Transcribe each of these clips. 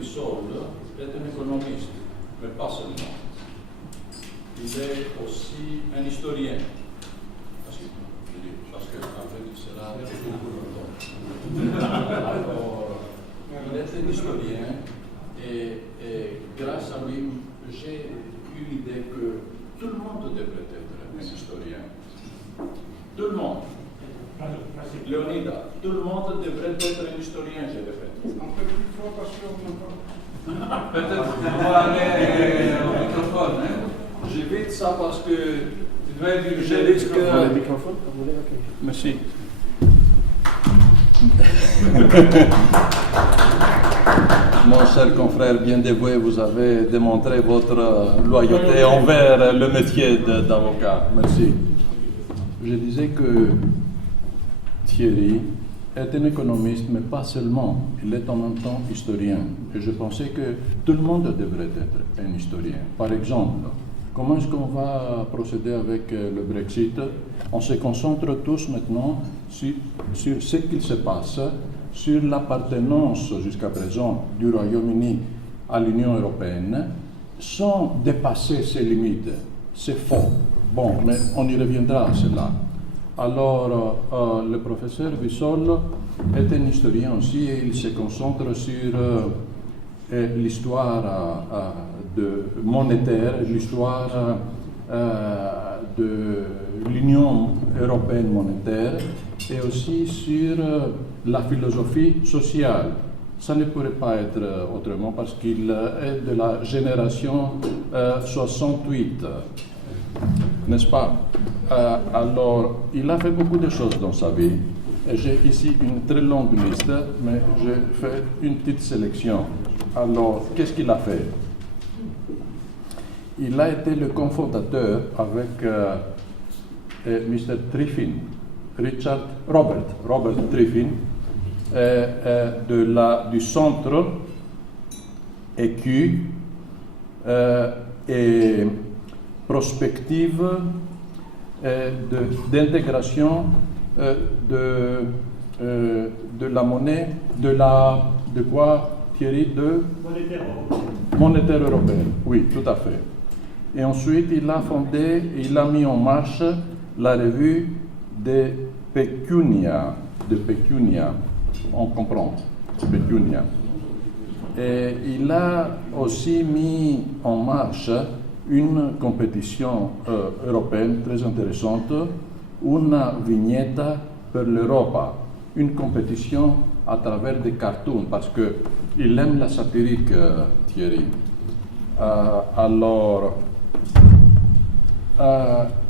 Bissol est un économiste, mais pas seulement. Il est aussi un historien. Parce qu'après tout cela, c'est beaucoup longtemps. Alors, il est un historien et grâce à lui, j'ai eu l'idée que tout le monde devrait être un historien. Tout le monde. Léonida, tout le monde devrait être un historien, je répète. Un peu plus fort parce qu'on entend. Peut-être qu'on va aller au microphone. Hein? J'évite ça parce que je risque. Le microphone, vous voulez? Okay. Merci. Mon cher confrère bien dévoué, vous avez démontré votre loyauté envers le métier d'avocat. Merci. Je disais que Thierry est un économiste, mais pas seulement. Il est en même temps historien. Et je pensais que tout le monde devrait être un historien. Par exemple, comment est-ce qu'on va procéder avec le Brexit? On se concentre tous maintenant sur ce qu'il se passe, sur l'appartenance jusqu'à présent du Royaume-Uni à l'Union européenne, sans dépasser ses limites. C'est faux. Bon, mais on y reviendra à cela. Alors, le professeur Bissol est un historien aussi et il se concentre sur l'histoire monétaire, l'histoire de l'Union européenne monétaire et aussi sur la philosophie sociale. Ça ne pourrait pas être autrement parce qu'il est de la génération 68, n'est-ce pas? Alors, il a fait beaucoup de choses dans sa vie. Et j'ai ici une très longue liste, mais j'ai fait une petite sélection. Alors, qu'est-ce qu'il a fait? Il a été le cofondateur avec Mr. Triffin, Robert Triffin, du centre EQ et prospective d'intégration de la monnaie, de quoi, Thierry, monétaire européenne. Oui, tout à fait. Et ensuite, il a mis en marche la revue de Pecunia, on comprend, Pecunia. Et il a aussi mis en marche une compétition européenne très intéressante, una vignetta per l'Europa, une compétition à travers des cartoons, parce qu'il aime la satirique, Thierry.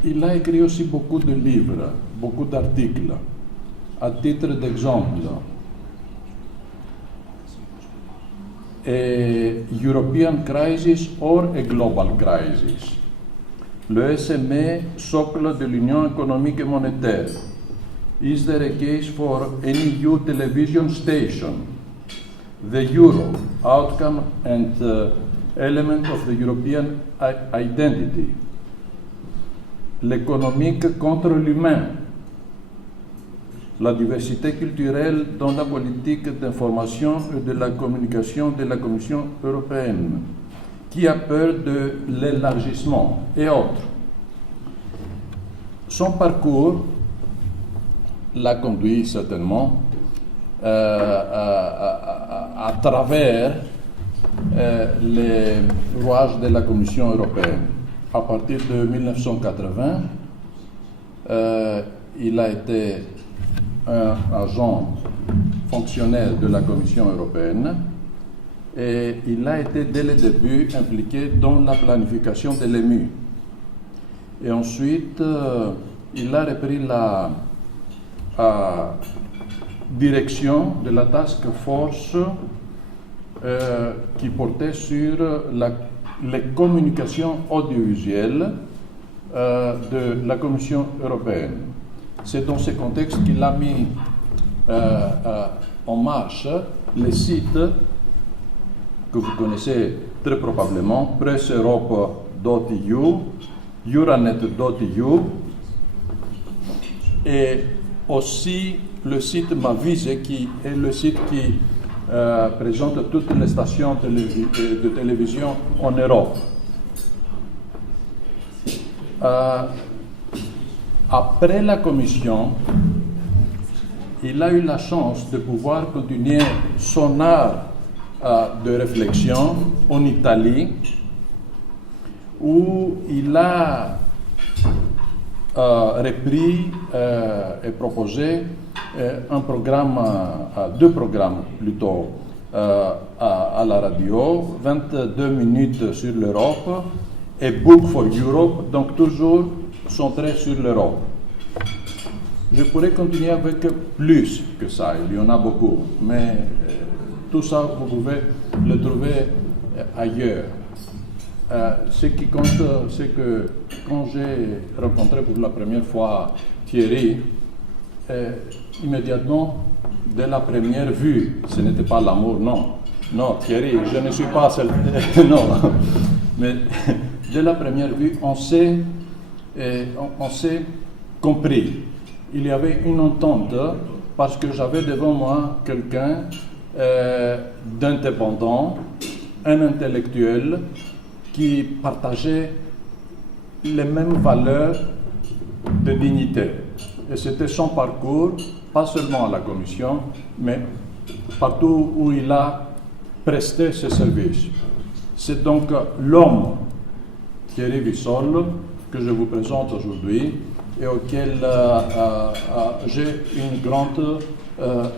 Il a écrit aussi beaucoup de livres, beaucoup d'articles. À titre d'exemple, European Crisis or a Global Crisis. Le SME, socle de l'Union économique et monétaire. Is there a case for an EU television station? The Euro, outcome and element of the European identity. L'économique contre l'humain. La diversité culturelle dans la politique d'information et de la communication de la Commission européenne, qui a peur de l'élargissement et autres. Son parcours l'a conduit certainement à travers les rouages de la Commission européenne. À partir de 1980, il a été un agent fonctionnaire de la Commission européenne et il a été dès le début impliqué dans la planification de l'EMU. Et ensuite, il a repris la direction de la task force qui portait sur les communications audiovisuelles de la Commission européenne. C'est dans ce contexte qu'il a mis en marche les sites que vous connaissez très probablement, presseurope.eu, Euronet.eu et aussi le site Mavise qui est le site qui présente toutes les stations de télévision en Europe. Après la commission, il a eu la chance de pouvoir continuer son art de réflexion en Italie, où il a repris et proposé un programme, deux programmes plutôt, à la radio, 22 minutes sur l'Europe et Book for Europe, donc toujours centré sur l'Europe. Je pourrais continuer avec plus que ça, il y en a beaucoup, mais tout ça, vous pouvez le trouver ailleurs. Ce qui compte, c'est que quand j'ai rencontré pour la première fois Thierry, immédiatement, dès la première vue, ce n'était pas l'amour, non. Non, Thierry, je ne suis pas seul. Non. Mais dès la première vue, on s'est compris. Il y avait une entente parce que j'avais devant moi quelqu'un d'indépendant, un intellectuel qui partageait les mêmes valeurs de dignité. Et c'était son parcours, pas seulement à la commission, mais partout où il a presté ses services. C'est donc l'homme, Thierry Vissol, que je vous présente aujourd'hui et auquel j'ai une grande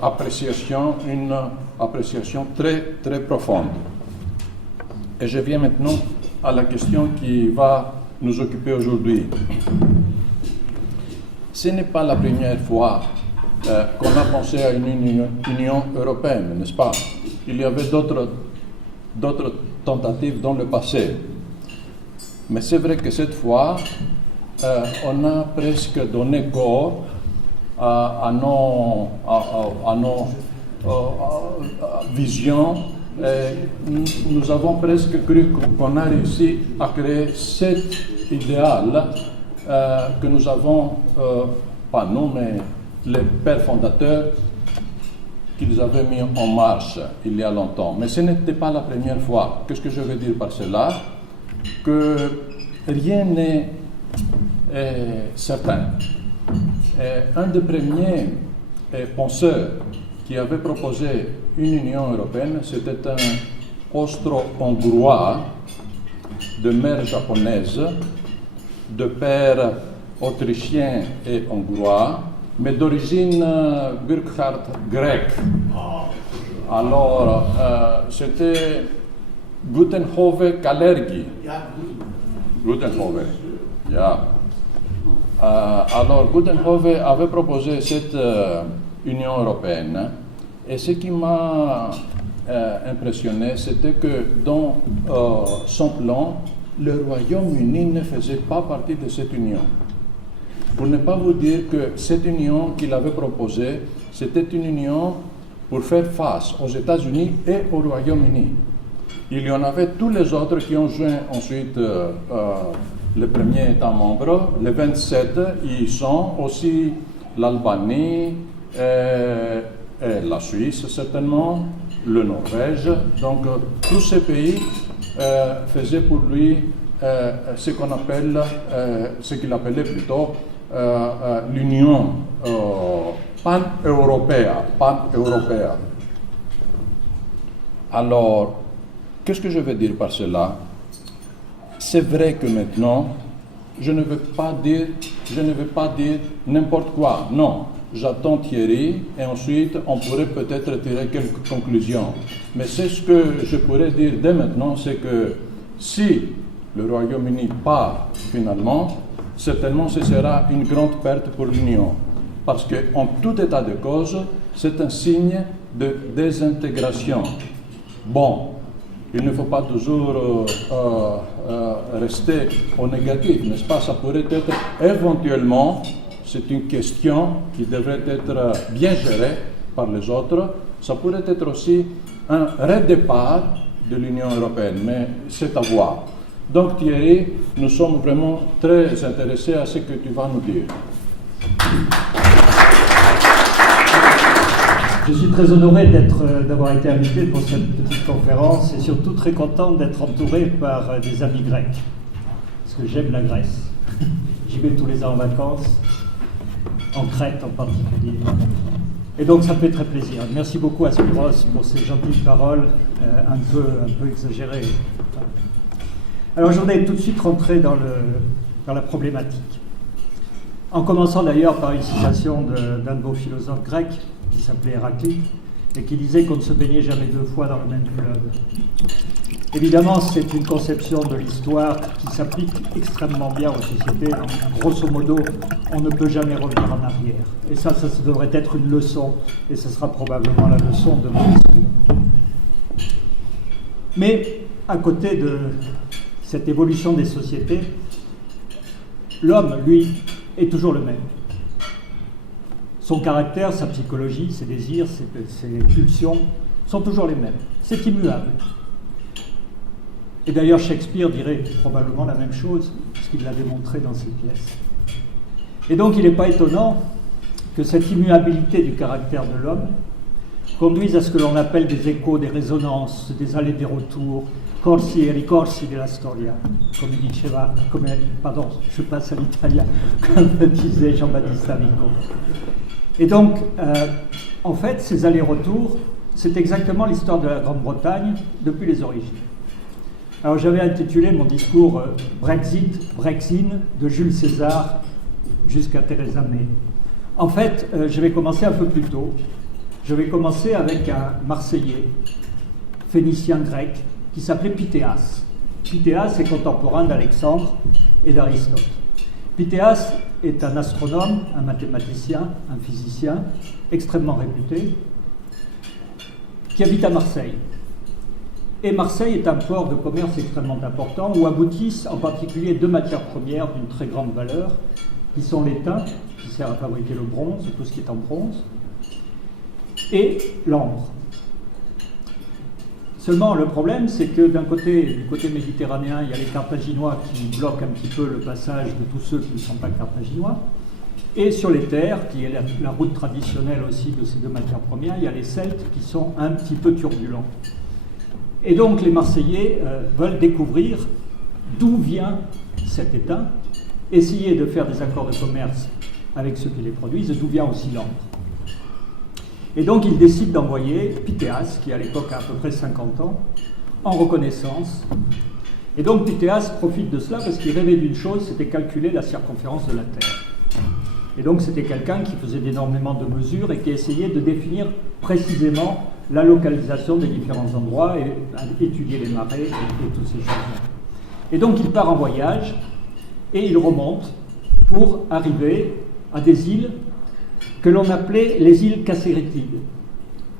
appréciation, une appréciation très, très profonde. Et je viens maintenant à la question qui va nous occuper aujourd'hui. Ce n'est pas la première fois qu'on a pensé à une Union européenne, n'est-ce pas? Il y avait d'autres tentatives dans le passé. Mais c'est vrai que cette fois, on a presque donné corps à nos visions. Nous avons presque cru qu'on a réussi à créer cet idéal que nous avons, pas nous, mais les pères fondateurs, qu'ils avaient mis en marche il y a longtemps. Mais ce n'était pas la première fois. Qu'est-ce que je veux dire par cela? Que rien n'est certain. Un des premiers penseurs qui avait proposé une Union européenne, c'était un austro-hongrois de mère japonaise, de père autrichien et hongrois, mais d'origine Burckhardt grecque. Alors, c'était Gutenhove Kalergi. Gutenhove, yeah. Alors, Gutenhove avait proposé cette Union européenne, et ce qui m'a impressionné, c'était que dans son plan, le Royaume-Uni ne faisait pas partie de cette union. Pour ne pas vous dire que cette union qu'il avait proposée, c'était une union pour faire face aux États-Unis et au Royaume-Uni. Il y en avait tous les autres qui ont joint ensuite le premier État membre, les 27, ils sont aussi l'Albanie, et la Suisse certainement, le Norvège. Donc tous ces pays faisaient pour lui ce qu'on appelle, ce qu'il appelait plutôt l'Union pan-européenne. Alors, qu'est-ce que je veux dire par cela? C'est vrai que maintenant, je ne veux pas dire n'importe quoi. Non, j'attends Thierry et ensuite on pourrait peut-être tirer quelques conclusions. Mais c'est ce que je pourrais dire dès maintenant, c'est que si le Royaume-Uni part finalement, certainement ce sera une grande perte pour l'Union. Parce qu'en tout état de cause, c'est un signe de désintégration. Bon, il ne faut pas toujours rester au négatif, n'est-ce pas? Ça pourrait être éventuellement, c'est une question qui devrait être bien gérée par les autres, ça pourrait être aussi un redépart de l'Union européenne, mais c'est à voir. Donc Thierry, nous sommes vraiment très intéressés à ce que tu vas nous dire. Je suis très honoré d'avoir été invité pour cette petite conférence et surtout très content d'être entouré par des amis grecs. Parce que j'aime la Grèce. J'y vais tous les ans en vacances, en Crète en particulier. Et donc ça me fait très plaisir. Merci beaucoup à Spyros pour ces gentilles paroles un peu exagérées. Alors je voudrais tout de suite rentrer dans la problématique. En commençant d'ailleurs par une citation d'un de vos philosophes grecs, qui s'appelait Héraclite, et qui disait qu'on ne se baignait jamais deux fois dans le même fleuve. Évidemment, c'est une conception de l'histoire qui s'applique extrêmement bien aux sociétés. Donc, grosso modo, on ne peut jamais revenir en arrière. Et ça devrait être une leçon, et ce sera probablement la leçon de mon discours. Mais, à côté de cette évolution des sociétés, l'homme, lui, est toujours le même. Son caractère, sa psychologie, ses désirs, ses pulsions sont toujours les mêmes. C'est immuable. Et d'ailleurs, Shakespeare dirait probablement la même chose, puisqu'il l'a démontré dans ses pièces. Et donc, il n'est pas étonnant que cette immuabilité du caractère de l'homme conduise à ce que l'on appelle des échos, des résonances, des allers, des retours, corsi e ricorsi della storia, je passe à l'italien, comme disait Jean-Baptiste Amico. Et donc, en fait, ces allers-retours, c'est exactement l'histoire de la Grande-Bretagne depuis les origines. Alors, j'avais intitulé mon discours Brexit, Brexin, de Jules César jusqu'à Theresa May. En fait, je vais commencer un peu plus tôt. Je vais commencer avec un Marseillais, phénicien grec, qui s'appelait Pythéas. Pythéas est contemporain d'Alexandre et d'Aristote. Pythéas est un astronome, un mathématicien, un physicien extrêmement réputé, qui habite à Marseille. Et Marseille est un port de commerce extrêmement important où aboutissent en particulier deux matières premières d'une très grande valeur, qui sont l'étain, qui sert à fabriquer le bronze, tout ce qui est en bronze, et l'ambre. Seulement, le problème, c'est que du côté méditerranéen, il y a les Carthaginois qui bloquent un petit peu le passage de tous ceux qui ne sont pas carthaginois. Et sur les terres, qui est la route traditionnelle aussi de ces deux matières premières, il y a les Celtes qui sont un petit peu turbulents. Et donc, les Marseillais veulent découvrir d'où vient cet étain, essayer de faire des accords de commerce avec ceux qui les produisent, et d'où vient aussi l'ambre. Et donc, il décide d'envoyer Pythéas, qui à l'époque a à peu près 50 ans, en reconnaissance. Et donc, Pythéas profite de cela parce qu'il rêvait d'une chose, c'était calculer la circonférence de la Terre. Et donc, c'était quelqu'un qui faisait énormément de mesures et qui essayait de définir précisément la localisation des différents endroits et étudier les marées et toutes ces choses-là. Et donc, il part en voyage et il remonte pour arriver à des îles que l'on appelait les îles Casséritides,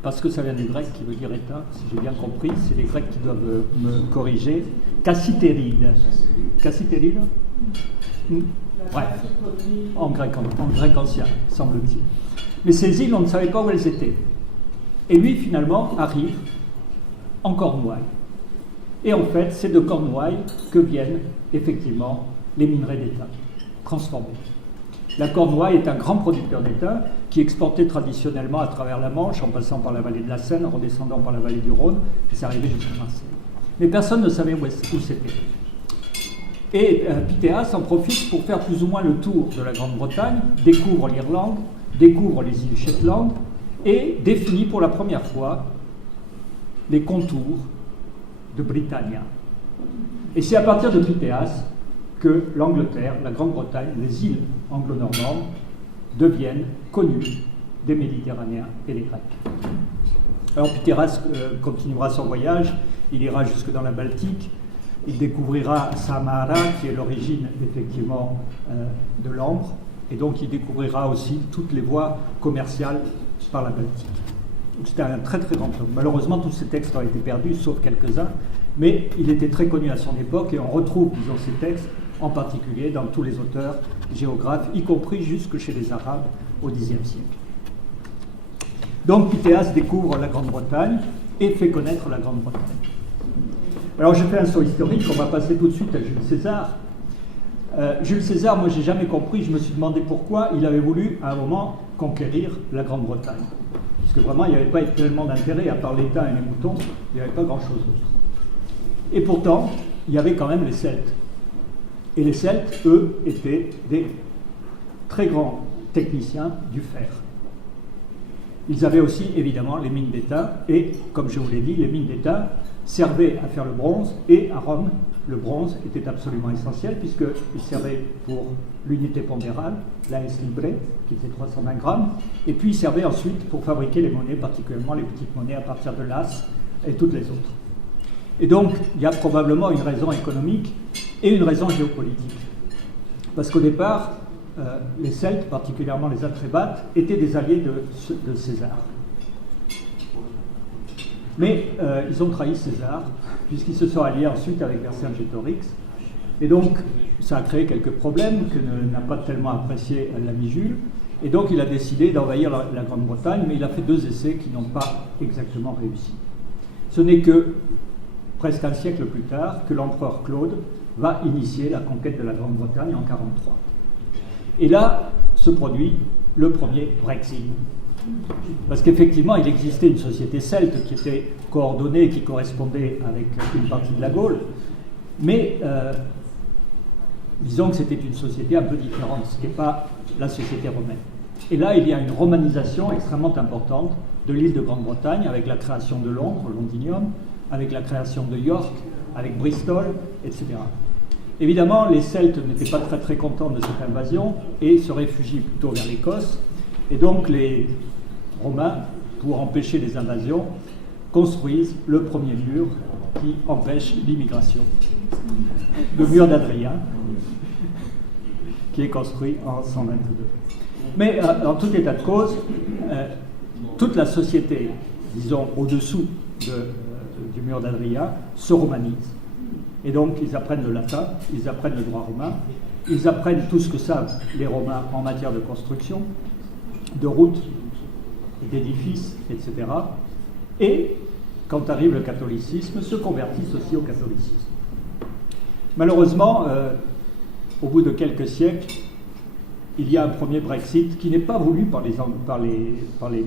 parce que ça vient du grec qui veut dire étain, si j'ai bien compris, c'est les Grecs qui doivent me corriger. Cassitérides. Cassitérides Bref, en grec ancien, semble-t-il. Mais ces îles, on ne savait pas où elles étaient. Et lui, finalement, arrive en Cornouailles. Et en fait, c'est de Cornouailles que viennent, effectivement, les minerais d'étain, transformés. La Cornouaille est un grand producteur d'étain qui exportait traditionnellement à travers la Manche, en passant par la vallée de la Seine, en redescendant par la vallée du Rhône, et c'est arrivé jusqu'à Marseille. Mais personne ne savait où c'était. Et Pythéas en profite pour faire plus ou moins le tour de la Grande-Bretagne, découvre l'Irlande, découvre les îles Shetland, et définit pour la première fois les contours de Britannia. Et c'est à partir de Pythéas que l'Angleterre, la Grande-Bretagne, les îles anglo-normandes deviennent connues des Méditerranéens et des Grecs. Alors Pythéas continuera son voyage, il ira jusque dans la Baltique, il découvrira Samara, qui est l'origine effectivement de l'ambre, et donc il découvrira aussi toutes les voies commerciales par la Baltique. C'était un très très grand homme. Malheureusement, tous ces textes ont été perdus, sauf quelques-uns, mais il était très connu à son époque, et on retrouve, disons, ces textes en particulier dans tous les auteurs géographes, y compris jusque chez les Arabes au Xe siècle. Donc Pythéas découvre la Grande-Bretagne et fait connaître la Grande-Bretagne. Alors je fais un saut historique, on va passer tout de suite à Jules César. Jules César, moi j'ai jamais compris, je me suis demandé pourquoi il avait voulu à un moment conquérir la Grande-Bretagne. Puisque vraiment, il n'y avait pas tellement d'intérêt, à part l'étain et les moutons, il n'y avait pas grand-chose d'autre. Et pourtant, il y avait quand même les Celtes. Et les Celtes, eux, étaient des très grands techniciens du fer. Ils avaient aussi, évidemment, les mines d'étain, et, comme je vous l'ai dit, les mines d'étain servaient à faire le bronze, et à Rome, le bronze était absolument essentiel, puisqu'il servait pour l'unité pondérale, la S libre, qui faisait 320 grammes, et puis il servait ensuite pour fabriquer les monnaies, particulièrement les petites monnaies à partir de l'as et toutes les autres. Et donc, il y a probablement une raison économique et une raison géopolitique. Parce qu'au départ, les Celtes, particulièrement les Atrébates, étaient des alliés de César. Mais ils ont trahi César, puisqu'ils se sont alliés ensuite avec Vercingétorix. Et donc, ça a créé quelques problèmes que n'a pas tellement apprécié l'ami Jules. Et donc, il a décidé d'envahir la Grande-Bretagne, mais il a fait 2 essais qui n'ont pas exactement réussi. Ce n'est que presque un siècle plus tard que l'empereur Claude va initier la conquête de la Grande-Bretagne en 1943. Et là se produit le premier Brexit. Parce qu'effectivement, il existait une société celte qui était coordonnée, qui correspondait avec une partie de la Gaule, mais disons que c'était une société un peu différente, ce qui n'est pas la société romaine. Et là, il y a une romanisation extrêmement importante de l'île de Grande-Bretagne, avec la création de Londres, Londinium, avec la création de York, avec Bristol, etc. Évidemment, les Celtes n'étaient pas très très contents de cette invasion et se réfugient plutôt vers l'Écosse. Et donc les Romains, pour empêcher les invasions, construisent le premier mur qui empêche l'immigration. Le mur d'Adrien, qui est construit en 122. Mais en tout état de cause, toute la société, disons au-dessous du mur d'Adrien, se romanise. Et donc ils apprennent le latin, ils apprennent le droit romain, ils apprennent tout ce que savent les Romains en matière de construction, de routes, d'édifices, etc. Et, quand arrive le catholicisme, se convertissent aussi au catholicisme. Malheureusement, au bout de quelques siècles, il y a un premier Brexit qui n'est pas voulu par les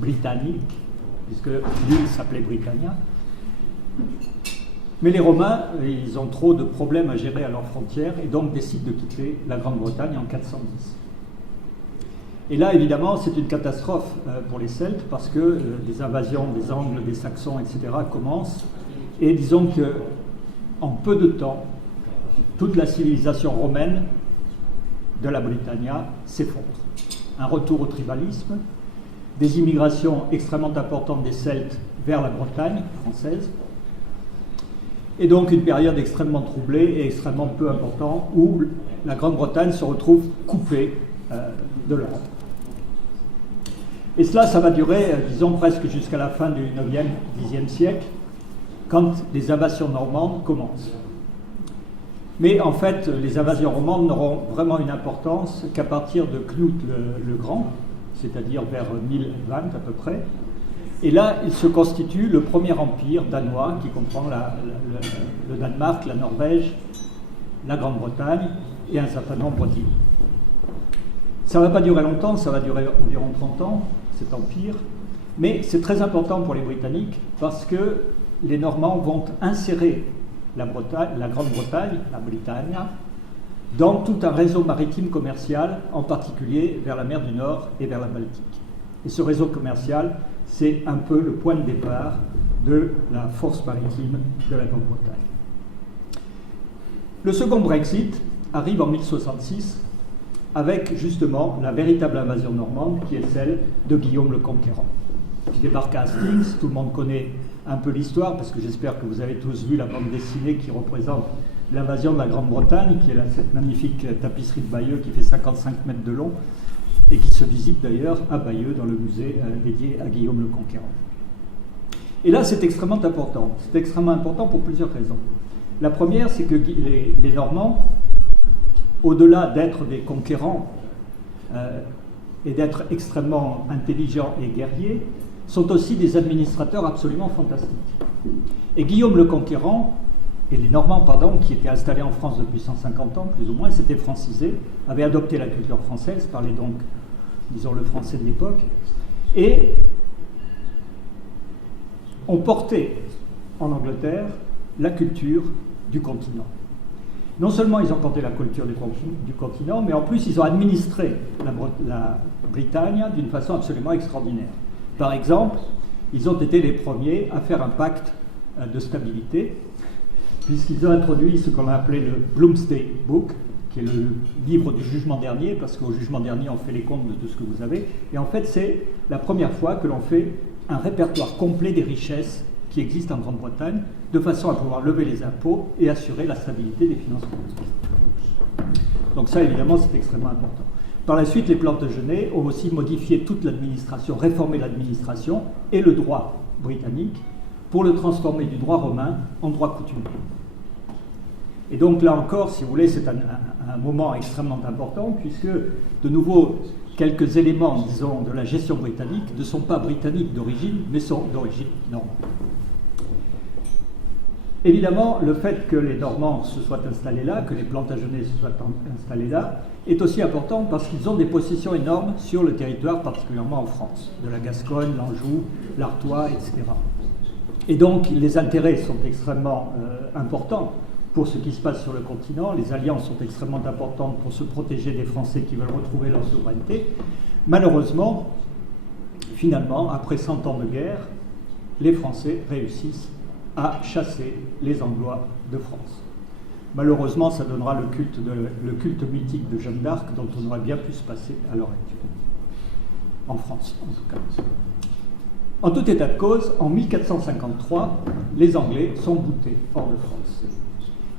Britanniques, puisque l'île s'appelait Britannia. Mais les Romains, ils ont trop de problèmes à gérer à leurs frontières et donc décident de quitter la Grande-Bretagne en 410. Et là, évidemment, c'est une catastrophe pour les Celtes parce que les invasions des Angles, des Saxons, etc. commencent. Et disons qu'en peu de temps, toute la civilisation romaine de la Britannia s'effondre. Un retour au tribalisme, des immigrations extrêmement importantes des Celtes vers la Bretagne française, et donc une période extrêmement troublée et extrêmement peu importante où la Grande-Bretagne se retrouve coupée de l'Europe. Et cela, ça va durer, disons, presque jusqu'à la fin du 9e, 10e siècle, quand les invasions normandes commencent. Mais en fait, les invasions romandes n'auront vraiment une importance qu'à partir de Knut le Grand, c'est-à-dire vers 1020 à peu près. Et là, il se constitue le premier empire danois qui comprend le Danemark, la Norvège, la Grande-Bretagne et un certain nombre d'îles. Ça ne va pas durer longtemps, ça va durer environ 30 ans, cet empire, mais c'est très important pour les Britanniques parce que les Normands vont insérer la Grande-Bretagne, la Britannia, dans tout un réseau maritime commercial, en particulier vers la mer du Nord et vers la Baltique. Et ce réseau commercial, c'est un peu le point de départ de la force maritime de la Grande-Bretagne. Le second Brexit arrive en 1066 avec justement la véritable invasion normande qui est celle de Guillaume le Conquérant. Il débarque à Hastings, tout le monde connaît un peu l'histoire parce que j'espère que vous avez tous vu la bande dessinée qui représente l'invasion de la Grande-Bretagne, qui est cette magnifique tapisserie de Bayeux qui fait 55 mètres de long et qui se visite d'ailleurs à Bayeux dans le musée dédié à Guillaume le Conquérant. Et là, c'est extrêmement important. C'est extrêmement important pour plusieurs raisons. La première, c'est que les Normands, au-delà d'être des conquérants et d'être extrêmement intelligents et guerriers, sont aussi des administrateurs absolument fantastiques. Et Guillaume le Conquérant, et les Normands, pardon, qui étaient installés en France depuis 150 ans, plus ou moins, s'étaient francisés, avaient adopté la culture française, parlaient donc, disons, le français de l'époque, et ont porté en Angleterre la culture du continent. Non seulement ils ont porté la culture du continent, mais en plus ils ont administré la Bretagne d'une façon absolument extraordinaire. Par exemple, ils ont été les premiers à faire un pacte de stabilité, puisqu'ils ont introduit ce qu'on a appelé le Bloomsday Book, qui est le livre du jugement dernier, parce qu'au jugement dernier on fait les comptes de tout ce que vous avez, et en fait c'est la première fois que l'on fait un répertoire complet des richesses qui existent en Grande-Bretagne, de façon à pouvoir lever les impôts et assurer la stabilité des finances publiques. Donc ça, évidemment, c'est extrêmement important. Par la suite, les Plantagenets ont aussi modifié toute l'administration, réformé l'administration et le droit britannique pour le transformer du droit romain en droit coutumier. Et donc là encore, si vous voulez, c'est un moment extrêmement important, puisque, de nouveau, quelques éléments, disons, de la gestion britannique ne sont pas britanniques d'origine, mais sont d'origine normande. Évidemment, le fait que les Normands se soient installés là, que les Plantagenets se soient installés là, est aussi important parce qu'ils ont des possessions énormes sur le territoire, particulièrement en France, de la Gascogne, l'Anjou, l'Artois, etc. Et donc, les intérêts sont extrêmement importants pour ce qui se passe sur le continent. Les alliances sont extrêmement importantes pour se protéger des Français qui veulent retrouver leur souveraineté. Malheureusement, finalement, après 100 ans de guerre, les Français réussissent à chasser les Anglois de France. Malheureusement, ça donnera le culte mythique de Jeanne d'Arc, dont on aurait bien pu se passer à l'heure actuelle. En France, en tout cas. En tout état de cause, en 1453, les Anglais sont boutés hors de France.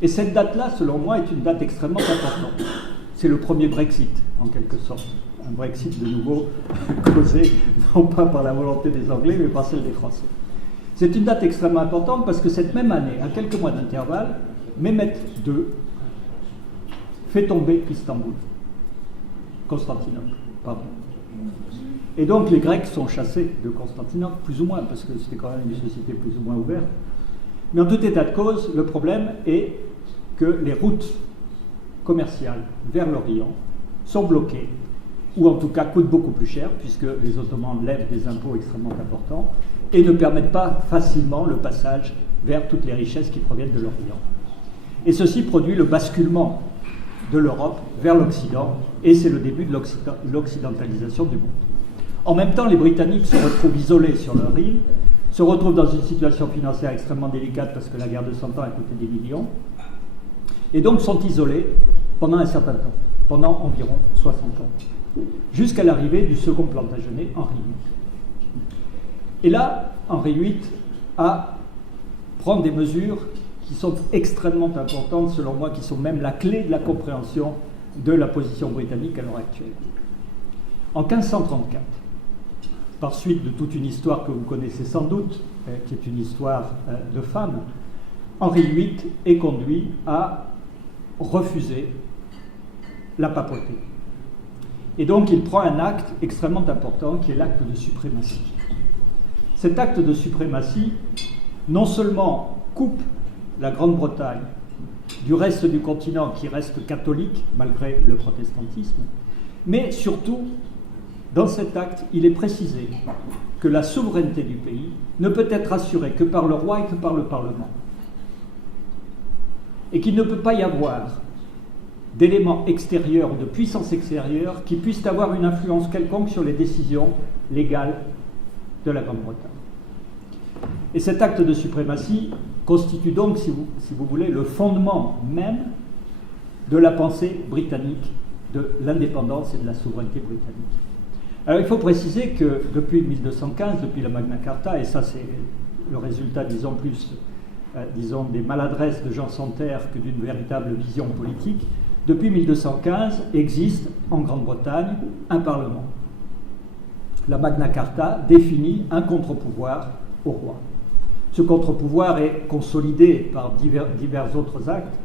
Et cette date-là, selon moi, est une date extrêmement importante. C'est le premier Brexit, en quelque sorte. Un Brexit de nouveau causé, non pas par la volonté des Anglais, mais par celle des Français. C'est une date extrêmement importante parce que cette même année, à quelques mois d'intervalle, Mehmet II fait tomber Istanbul, Constantinople, pardon. Et donc les Grecs sont chassés de Constantinople, plus ou moins, parce que c'était quand même une société plus ou moins ouverte. Mais en tout état de cause, le problème est que les routes commerciales vers l'Orient sont bloquées, ou en tout cas coûtent beaucoup plus cher, puisque les Ottomans lèvent des impôts extrêmement importants, et ne permettent pas facilement le passage vers toutes les richesses qui proviennent de l'Orient. Et ceci produit le basculement de l'Europe vers l'Occident, et c'est le début de l'occidentalisation du monde. En même temps, les Britanniques se retrouvent isolés sur leur île, se retrouvent dans une situation financière extrêmement délicate parce que la guerre de 100 ans a coûté des millions, et donc sont isolés pendant un certain temps, pendant environ 60 ans, jusqu'à l'arrivée du second Plantagenet, Henri VIII. Et là, Henri VIII prend des mesures qui sont extrêmement importantes, selon moi, qui sont même la clé de la compréhension de la position britannique à l'heure actuelle. En 1534, par suite de toute une histoire que vous connaissez sans doute, qui est une histoire de femmes, Henri VIII est conduit à refuser la papauté. Et donc il prend un acte extrêmement important qui est l'acte de suprématie. Cet acte de suprématie, non seulement coupe la Grande-Bretagne du reste du continent qui reste catholique malgré le protestantisme, mais surtout, dans cet acte, il est précisé que la souveraineté du pays ne peut être assurée que par le roi et que par le Parlement. Et qu'il ne peut pas y avoir d'éléments extérieurs, de puissance extérieure qui puissent avoir une influence quelconque sur les décisions légales de la Grande-Bretagne. Et cet acte de suprématie constitue donc, si vous voulez, le fondement même de la pensée britannique, de l'indépendance et de la souveraineté britannique. Alors il faut préciser que depuis 1215, depuis la Magna Carta, et ça c'est le résultat, disons, plus des maladresses de Jean Santerre que d'une véritable vision politique, depuis 1215 existe en Grande-Bretagne un Parlement. La Magna Carta définit un contre-pouvoir au roi. Ce contre-pouvoir est consolidé par divers autres actes,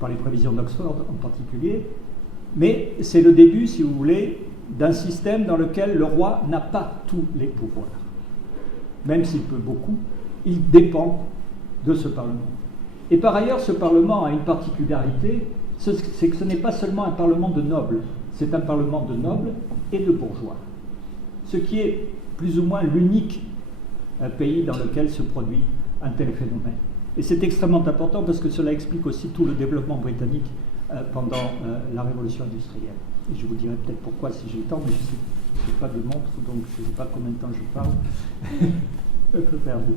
par les prévisions d'Oxford en particulier, mais c'est le début, si vous voulez, d'un système dans lequel le roi n'a pas tous les pouvoirs. Même s'il peut beaucoup, il dépend de ce Parlement. Et par ailleurs, ce Parlement a une particularité, c'est que ce n'est pas seulement un Parlement de nobles, c'est un Parlement de nobles et de bourgeois. Ce qui est plus ou moins l'unique pays dans lequel se produit un tel phénomène. Et c'est extrêmement important parce que cela explique aussi tout le développement britannique pendant la révolution industrielle. Et je vous dirai peut-être pourquoi si j'ai le temps, mais je n'ai pas de montre, donc je ne sais pas combien de temps je parle. Un peu perdu.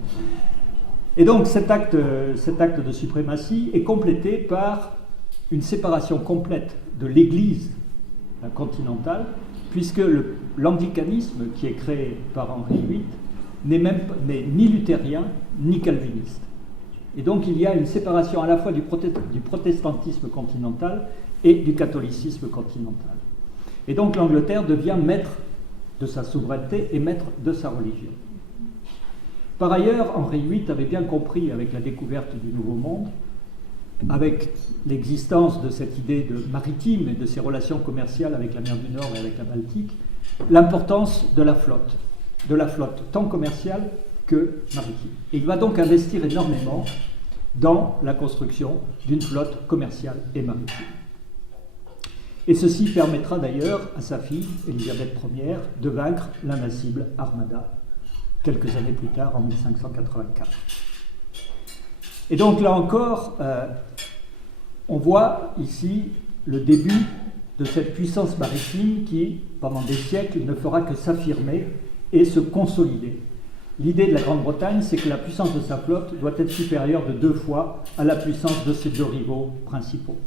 Et donc cet acte de suprématie est complété par une séparation complète de l'Église continentale, puisque l'anglicanisme qui est créé par Henri VIII n'est ni luthérien ni calviniste. Et donc il y a une séparation à la fois du protestantisme continental et du catholicisme continental. Et donc l'Angleterre devient maître de sa souveraineté et maître de sa religion. Par ailleurs, Henri VIII avait bien compris, avec la découverte du Nouveau Monde, avec l'existence de cette idée de maritime et de ses relations commerciales avec la mer du Nord et avec la Baltique, l'importance de la flotte tant commerciale que maritime. Et il va donc investir énormément dans la construction d'une flotte commerciale et maritime. Et ceci permettra d'ailleurs à sa fille, Élisabeth Ier, de vaincre l'invincible Armada, quelques années plus tard, en 1584. Et donc là encore, on voit ici le début de cette puissance maritime qui, pendant des siècles, ne fera que s'affirmer et se consolider. L'idée de la Grande-Bretagne, c'est que la puissance de sa flotte doit être supérieure de 2 fois à la puissance de ses 2 rivaux principaux.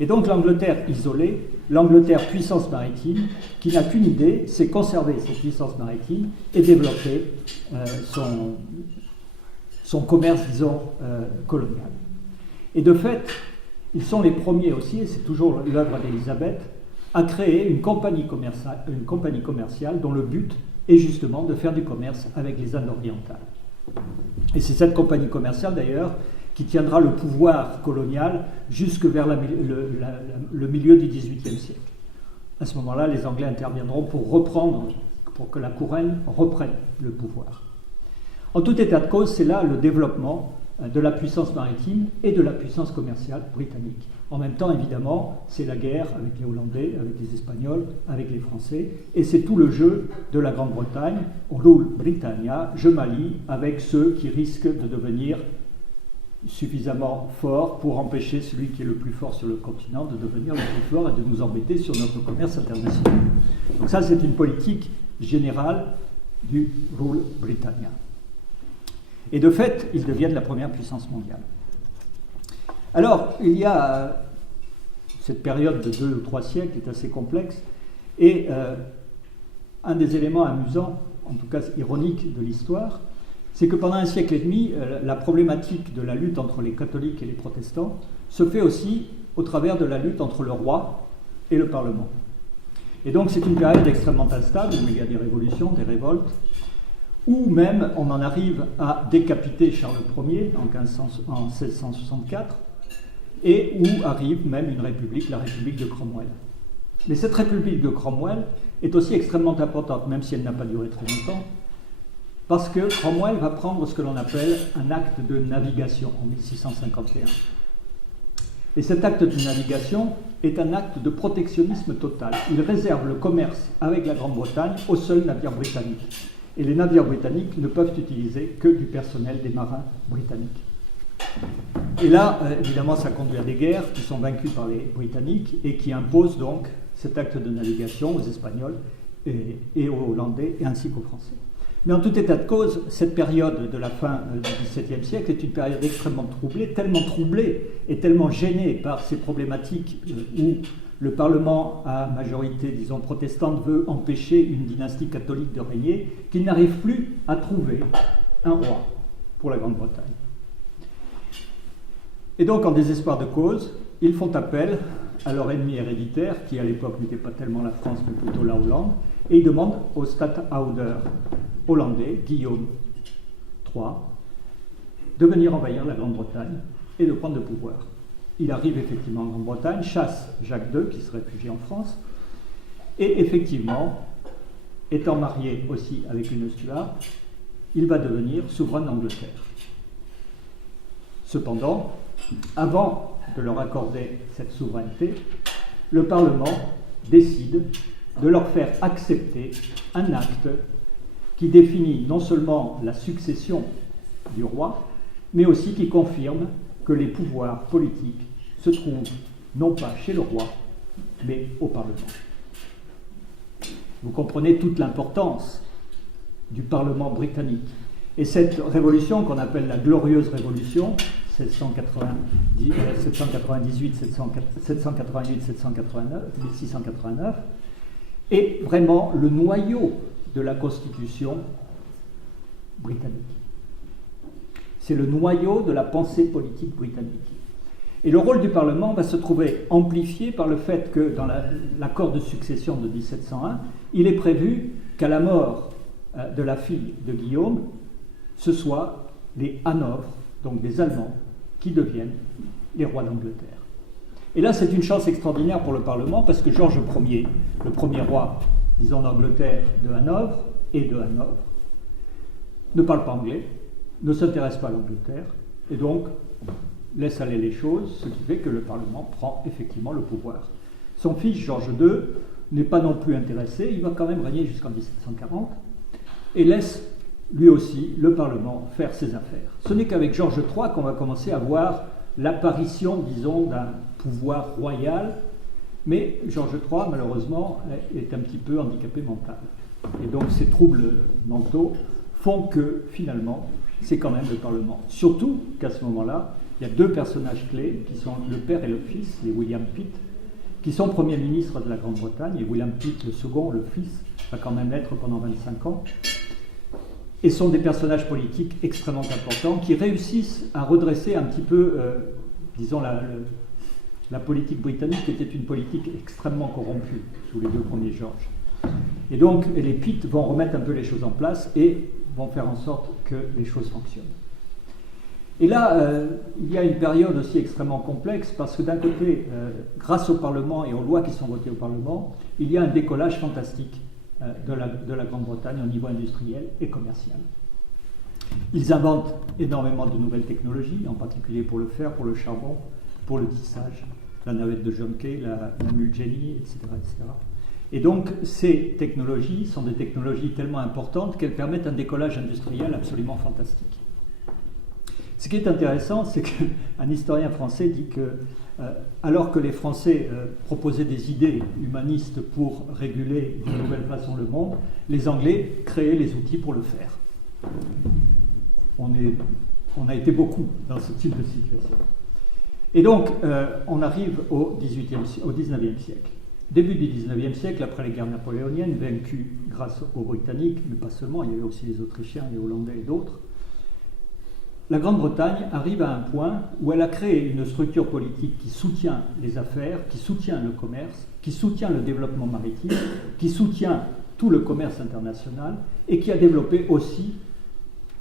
Et donc l'Angleterre isolée, l'Angleterre puissance maritime, qui n'a qu'une idée, c'est conserver cette puissance maritime et développer son commerce, disons, colonial. Et de fait, ils sont les premiers aussi, et c'est toujours l'œuvre d'Élisabeth, à créer une compagnie commerciale dont le but est justement de faire du commerce avec les Indes orientales. Et c'est cette compagnie commerciale d'ailleurs qui tiendra le pouvoir colonial jusque vers le milieu du XVIIIe siècle. À ce moment-là, les Anglais interviendront pour que la couronne reprenne le pouvoir. En tout état de cause, c'est là le développement de la puissance maritime et de la puissance commerciale britannique. En même temps, évidemment, c'est la guerre avec les Hollandais, avec les Espagnols, avec les Français, et c'est tout le jeu de la Grande-Bretagne, Rule Britannia, je m'allie avec ceux qui risquent de devenir suffisamment forts pour empêcher celui qui est le plus fort sur le continent de devenir le plus fort et de nous embêter sur notre commerce international. Donc ça, c'est une politique générale du Rule Britannia. Et de fait, ils deviennent la première puissance mondiale. Alors, il y a cette période de 2 ou 3 siècles qui est assez complexe, et un des éléments amusants, en tout cas ironiques de l'histoire, c'est que pendant 1 siècle et demi, la problématique de la lutte entre les catholiques et les protestants se fait aussi au travers de la lutte entre le roi et le Parlement. Et donc c'est une période extrêmement instable, où il y a des révolutions, des révoltes, où même on en arrive à décapiter Charles Ier en 1664, et où arrive même une république, la République de Cromwell. Mais cette République de Cromwell est aussi extrêmement importante, même si elle n'a pas duré très longtemps, parce que Cromwell va prendre ce que l'on appelle un acte de navigation en 1651. Et cet acte de navigation est un acte de protectionnisme total. Il réserve le commerce avec la Grande-Bretagne aux seuls navires britanniques. Et les navires britanniques ne peuvent utiliser que du personnel des marins britanniques. Et là, évidemment, ça conduit à des guerres qui sont vaincues par les Britanniques et qui imposent donc cet acte de navigation aux Espagnols et aux Hollandais et ainsi qu'aux Français. Mais en tout état de cause, cette période de la fin du XVIIe siècle est une période extrêmement troublée et tellement gênée par ces problématiques où le Parlement à majorité, disons, protestante veut empêcher une dynastie catholique de régner, qu'il n'arrive plus à trouver un roi pour la Grande-Bretagne. Et donc, en désespoir de cause, ils font appel à leur ennemi héréditaire, qui à l'époque n'était pas tellement la France, mais plutôt la Hollande, et ils demandent au stadhouder hollandais, Guillaume III, de venir envahir la Grande-Bretagne et de prendre le pouvoir. Il arrive effectivement en Grande-Bretagne, chasse Jacques II, qui se réfugie en France, et effectivement, étant marié aussi avec une Stuart, il va devenir souverain d'Angleterre. Cependant, avant de leur accorder cette souveraineté, le Parlement décide de leur faire accepter un acte qui définit non seulement la succession du roi, mais aussi qui confirme que les pouvoirs politiques se trouvent non pas chez le roi, mais au Parlement. Vous comprenez toute l'importance du Parlement britannique. Et cette révolution qu'on appelle la Glorieuse Révolution, 798, 788, 789, 1689, est vraiment le noyau de la Constitution britannique. C'est le noyau de la pensée politique britannique. Et le rôle du Parlement va se trouver amplifié par le fait que dans l'accord de succession de 1701, il est prévu qu'à la mort de la fille de Guillaume, ce soit les Hanovres, donc des Allemands, qui deviennent les rois d'Angleterre. Et là, c'est une chance extraordinaire pour le Parlement, parce que Georges Ier, le premier roi, disons, d'Angleterre, de Hanovre et de Hanovre, ne parle pas anglais, ne s'intéresse pas à l'Angleterre, et donc laisse aller les choses, ce qui fait que le Parlement prend effectivement le pouvoir. Son fils, Georges II, n'est pas non plus intéressé, il va quand même régner jusqu'en 1740, et laisse lui aussi le Parlement faire ses affaires. Ce n'est qu'avec Georges III qu'on va commencer à voir l'apparition, disons, d'un pouvoir royal, mais Georges III, malheureusement, est un petit peu handicapé mental. Et donc ces troubles mentaux font que, finalement, c'est quand même le Parlement. Surtout qu'à ce moment-là, il y a deux personnages clés, qui sont le père et le fils, les William Pitt, qui sont premiers ministres de la Grande-Bretagne, et William Pitt, le second, le fils, va quand même l'être pendant 25 ans, et sont des personnages politiques extrêmement importants, qui réussissent à redresser un petit peu, disons, la politique britannique, qui était une politique extrêmement corrompue, sous les deux premiers Georges. Et donc, les Pitt vont remettre un peu les choses en place, et vont faire en sorte que les choses fonctionnent. Et là, il y a une période aussi extrêmement complexe, parce que d'un côté, grâce au Parlement et aux lois qui sont votées au Parlement, il y a un décollage fantastique de la Grande-Bretagne au niveau industriel et commercial. Ils inventent énormément de nouvelles technologies, en particulier pour le fer, pour le charbon, pour le tissage, la navette de John Kay, la mule Jenny, etc., etc. Et donc, ces technologies sont des technologies tellement importantes qu'elles permettent un décollage industriel absolument fantastique. Ce qui est intéressant, c'est qu'un historien français dit que, alors que les Français proposaient des idées humanistes pour réguler d'une nouvelle façon le monde, les Anglais créaient les outils pour le faire. On a été beaucoup dans ce type de situation. Et donc, on arrive au XIXe siècle. Début du XIXe siècle, après les guerres napoléoniennes, vaincues grâce aux Britanniques, mais pas seulement, il y avait aussi les Autrichiens, les Hollandais et d'autres, la Grande-Bretagne arrive à un point où elle a créé une structure politique qui soutient les affaires, qui soutient le commerce, qui soutient le développement maritime, qui soutient tout le commerce international et qui a développé aussi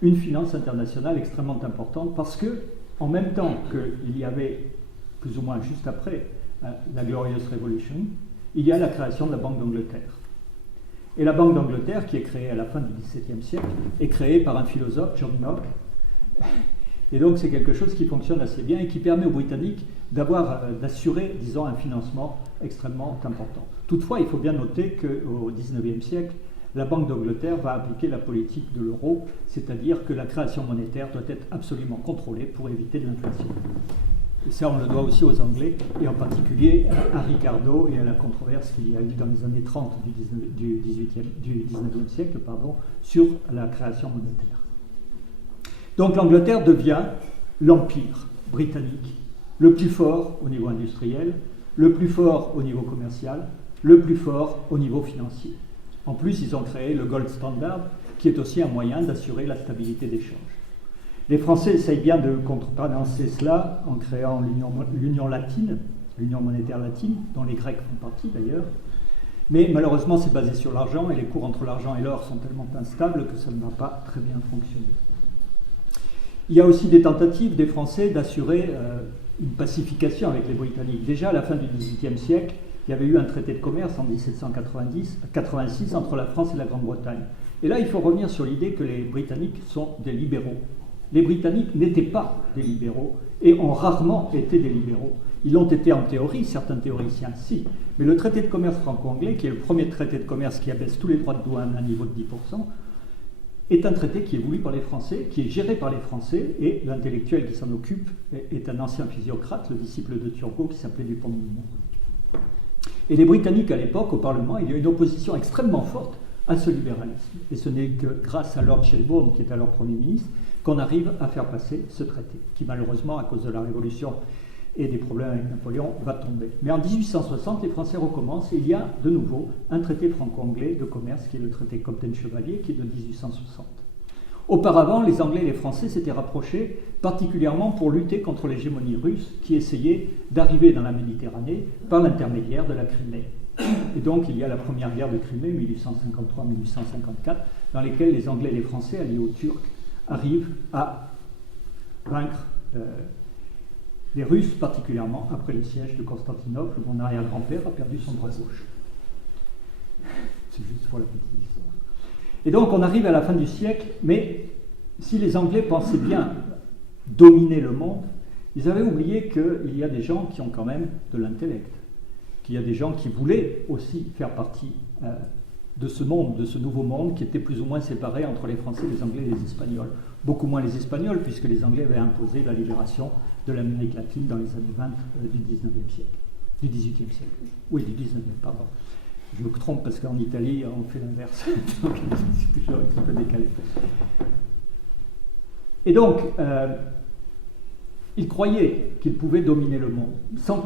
une finance internationale extrêmement importante parce que, en même temps qu'il y avait, plus ou moins juste après, la Glorious Revolution, il y a la création de la Banque d'Angleterre. Et la Banque d'Angleterre, qui est créée à la fin du XVIIe siècle, est créée par un philosophe, John Locke. Et donc c'est quelque chose qui fonctionne assez bien et qui permet aux Britanniques d'assurer, disons, un financement extrêmement important. Toutefois, il faut bien noter qu'au XIXe siècle, la Banque d'Angleterre va appliquer la politique de l'euro, c'est-à-dire que la création monétaire doit être absolument contrôlée pour éviter de l'inflation. Et ça, on le doit aussi aux Anglais, et en particulier à Ricardo et à la controverse qu'il y a eu dans les années 30 du XIXe siècle sur la création monétaire. Donc l'Angleterre devient l'empire britannique, le plus fort au niveau industriel, le plus fort au niveau commercial, le plus fort au niveau financier. En plus, ils ont créé le Gold Standard, qui est aussi un moyen d'assurer la stabilité des changes. Les Français essayent bien de contrebalancer cela en créant l'Union latine, l'Union monétaire latine, dont les Grecs font partie d'ailleurs. Mais malheureusement, c'est basé sur l'argent, et les cours entre l'argent et l'or sont tellement instables que ça ne va pas très bien fonctionner. Il y a aussi des tentatives des Français d'assurer une pacification avec les Britanniques. Déjà, à la fin du XVIIIe siècle, il y avait eu un traité de commerce en 1786 entre la France et la Grande-Bretagne. Et là, il faut revenir sur l'idée que les Britanniques sont des libéraux. Les Britanniques n'étaient pas des libéraux et ont rarement été des libéraux. Ils l'ont été en théorie, certains théoriciens, si. Mais le traité de commerce franco-anglais, qui est le premier traité de commerce qui abaisse tous les droits de douane à un niveau de 10%, est un traité qui est voulu par les Français, qui est géré par les Français, et l'intellectuel qui s'en occupe est un ancien physiocrate, le disciple de Turgot, qui s'appelait Dupont de Nemours. Et les Britanniques, à l'époque, au Parlement, il y a une opposition extrêmement forte à ce libéralisme. Et ce n'est que grâce à Lord Shelburne, qui est alors Premier ministre, qu'on arrive à faire passer ce traité, qui malheureusement, à cause de la Révolution et des problèmes avec Napoléon, va tomber. Mais en 1860, les Français recommencent et il y a de nouveau un traité franco-anglais de commerce qui est le traité Compton-Chevalier qui est de 1860. Auparavant, les Anglais et les Français s'étaient rapprochés particulièrement pour lutter contre l'hégémonie russe qui essayait d'arriver dans la Méditerranée par l'intermédiaire de la Crimée. Et donc il y a la première guerre de Crimée, 1853-1854, dans lesquelles les Anglais et les Français, alliés aux Turcs, arrivent à vaincre les Russes, particulièrement après le siège de Constantinople, où mon arrière-grand-père a perdu son bras gauche. C'est juste pour la petite histoire. Et donc on arrive à la fin du siècle, mais si les Anglais pensaient bien dominer le monde, ils avaient oublié qu'il y a des gens qui ont quand même de l'intellect, qu'il y a des gens qui voulaient aussi faire partie de ce monde, de ce nouveau monde qui était plus ou moins séparé entre les Français, les Anglais et les Espagnols. Beaucoup moins les Espagnols, puisque les Anglais avaient imposé la libération de l'Amérique latine dans les années 20 du 19e siècle. Du 18e siècle. Oui, du 19e, pardon. Je me trompe parce qu'en Italie, on fait l'inverse. Donc, c'est toujours un petit peu décalé. Et donc, ils croyaient qu'ils pouvaient dominer le monde,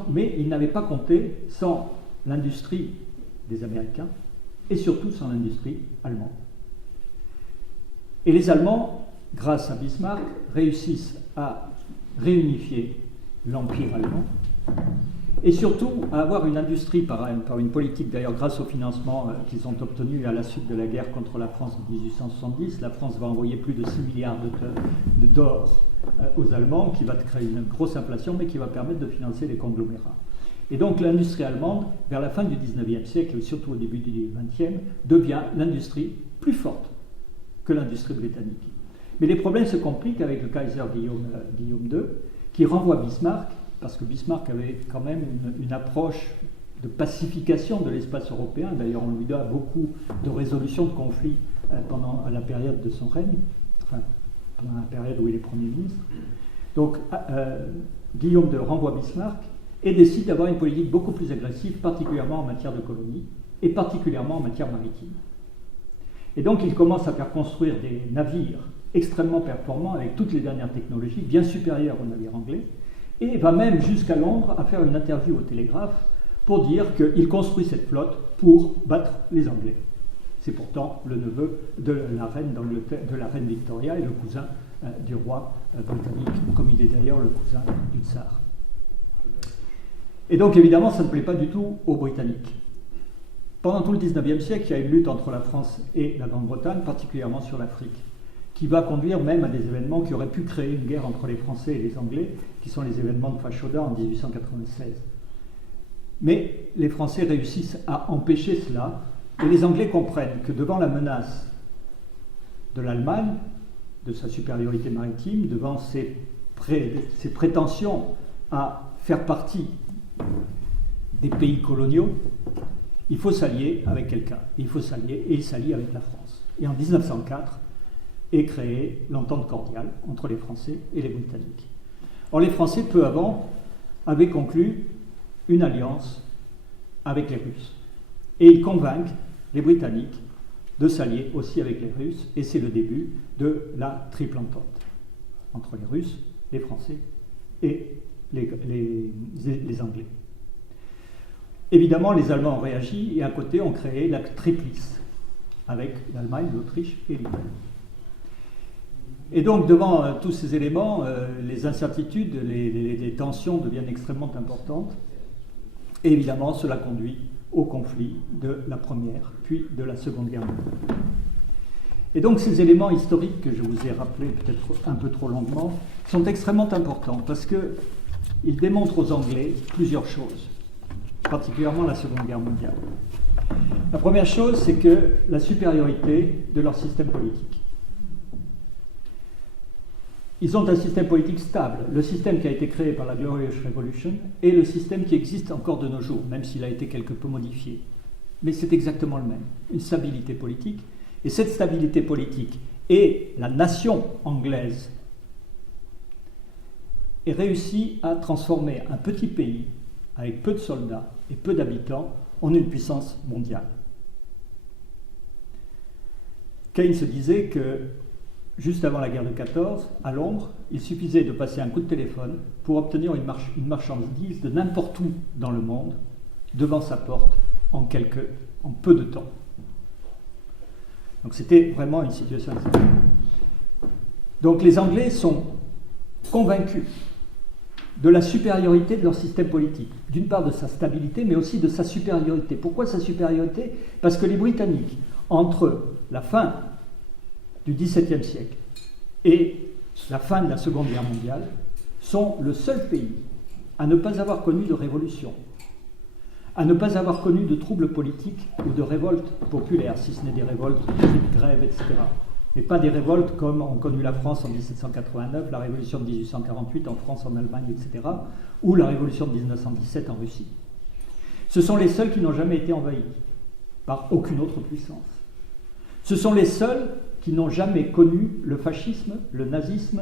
mais ils n'avaient pas compté sans l'industrie des Américains et surtout sans l'industrie allemande. Et les Allemands, grâce à Bismarck, réussissent à réunifier l'Empire allemand et surtout à avoir une industrie par une politique, d'ailleurs grâce au financement qu'ils ont obtenu à la suite de la guerre contre la France de 1870. La France va envoyer plus de 6 milliards d'or aux Allemands, qui va créer une grosse inflation, mais qui va permettre de financer les conglomérats. Et donc l'industrie allemande, vers la fin du 19e siècle, et surtout au début du 20e, devient l'industrie plus forte que l'industrie britannique. Mais les problèmes se compliquent avec le Kaiser Guillaume II, qui renvoie Bismarck, parce que Bismarck avait quand même une approche de pacification de l'espace européen. D'ailleurs, on lui doit beaucoup de résolutions de conflits pendant la période de son règne, enfin, pendant la période où il est Premier ministre. Donc, Guillaume II renvoie Bismarck et décide d'avoir une politique beaucoup plus agressive, particulièrement en matière de colonies et particulièrement en matière maritime. Et donc, il commence à faire construire des navires extrêmement performants avec toutes les dernières technologies, bien supérieures aux navires anglais, et va même jusqu'à Londres à faire une interview au Télégraphe pour dire qu'il construit cette flotte pour battre les Anglais. C'est pourtant le neveu de la reine Victoria et le cousin du roi britannique, comme il est d'ailleurs le cousin du tsar. Et donc évidemment, ça ne plaît pas du tout aux Britanniques. Pendant tout le 19e siècle, il y a une lutte entre la France et la Grande-Bretagne, particulièrement sur l'Afrique, qui va conduire même à des événements qui auraient pu créer une guerre entre les Français et les Anglais, qui sont les événements de Fashoda en 1896. Mais les Français réussissent à empêcher cela, et les Anglais comprennent que devant la menace de l'Allemagne, de sa supériorité maritime, devant ses prétentions à faire partie des pays coloniaux, il faut s'allier avec quelqu'un. Il faut s'allier, et il s'allie avec la France. Et en 1904 est créée l'entente cordiale entre les Français et les Britanniques. Or, les Français, peu avant, avaient conclu une alliance avec les Russes. Et ils convainquent les Britanniques de s'allier aussi avec les Russes, et c'est le début de la triple entente entre les Russes, les Français et les Anglais. Évidemment, les Allemands ont réagi, et à côté, ont créé la triplice, avec l'Allemagne, l'Autriche et l'Italie. Et donc, devant tous ces éléments, les incertitudes, les tensions deviennent extrêmement importantes. Et évidemment, cela conduit au conflit de la Première, puis de la Seconde Guerre mondiale. Et donc, ces éléments historiques que je vous ai rappelés peut-être un peu trop longuement sont extrêmement importants parce qu'ils démontrent aux Anglais plusieurs choses, particulièrement la Seconde Guerre mondiale. La première chose, c'est que la supériorité de leur système politique. Ils ont un système politique stable, le système qui a été créé par la Glorious Revolution et le système qui existe encore de nos jours, même s'il a été quelque peu modifié. Mais c'est exactement le même, une stabilité politique. Et cette stabilité politique et la nation anglaise ait réussi à transformer un petit pays avec peu de soldats et peu d'habitants en une puissance mondiale. Keynes se disait que juste avant la guerre de 14, à Londres, il suffisait de passer un coup de téléphone pour obtenir une marchandise de n'importe où dans le monde devant sa porte en peu de temps. Donc c'était vraiment une situation exceptionnelle. Donc les Anglais sont convaincus de la supériorité de leur système politique, d'une part de sa stabilité, mais aussi de sa supériorité. Pourquoi sa supériorité? Parce que les Britanniques, entre la fin du XVIIe siècle et la fin de la Seconde Guerre mondiale, sont le seul pays à ne pas avoir connu de révolution, à ne pas avoir connu de troubles politiques ou de révoltes populaires, si ce n'est des révoltes, des grèves, etc. Mais pas des révoltes comme ont connu la France en 1789, la révolution de 1848 en France, en Allemagne, etc., ou la révolution de 1917 en Russie. Ce sont les seuls qui n'ont jamais été envahis par aucune autre puissance. Ce sont les seuls qui n'ont jamais connu le fascisme, le nazisme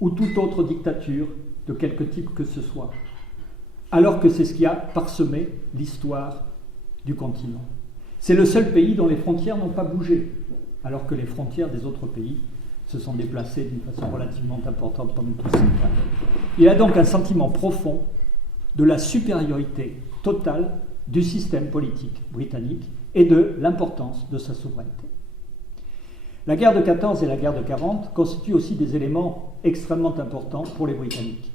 ou toute autre dictature de quelque type que ce soit, alors que c'est ce qui a parsemé l'histoire du continent. C'est le seul pays dont les frontières n'ont pas bougé, alors que les frontières des autres pays se sont déplacées d'une façon relativement importante pendant tout ce temps. Il y a donc un sentiment profond de la supériorité totale du système politique britannique et de l'importance de sa souveraineté. La guerre de 14 et la guerre de 40 constituent aussi des éléments extrêmement importants pour les Britanniques.